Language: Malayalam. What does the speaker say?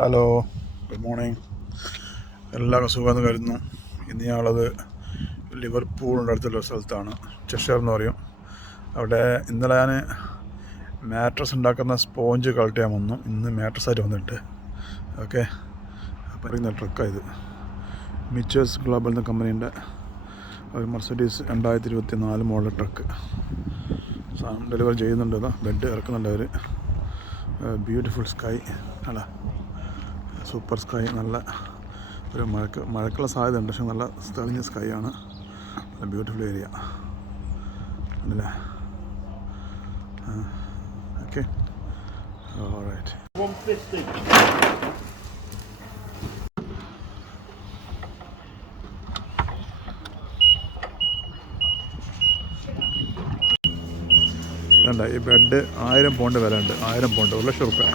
Hello, good morning. എല്ലാവർക്കും സുഖമെന്ന് കരുതുന്നു. ഇന്ന് ഞങ്ങളത് ലിവർപൂളിൻ്റെ അടുത്തുള്ള സ്ഥലത്താണ്, ചെഷർ എന്ന് പറയും. അവിടെ ഇന്നലെ ഞാൻ മാട്രസ് ഉണ്ടാക്കുന്ന സ്പോഞ്ച് കളക്ട് ചെയ്യാൻ വന്നു. ഇന്ന് മാട്രസായിട്ട് വന്നിട്ട് ഓക്കെ. പറയുന്ന ട്രക്കായത് മിച്ചേഴ്സ് ഗ്ലോബൽ എന്ന കമ്പനീൻ്റെ ഒരു മെർസിഡീസ് 2024 മോഡൽ ട്രക്ക് സാധനം ഡെലിവറി ചെയ്യുന്നുണ്ട്. ബെഡ് ഇറക്കുന്നുണ്ട് അവർ. ബ്യൂട്ടിഫുൾ സ്കൈ അല്ല, സൂപ്പർ സ്കൈ. നല്ല ഒരു മഴക്കുള്ള സാധ്യത ഉണ്ട്, പക്ഷെ നല്ല തെളിഞ്ഞ സ്കൈ ആണ്. നല്ല ബ്യൂട്ടിഫുൾ ഏരിയ അല്ലേ? Okay, all right. വേണ്ട, ഈ ബെഡ് 1000 പൗണ്ട് വില ഉണ്ട്. 1000 പൗണ്ട്, 1 ലക്ഷം റുപ്യ.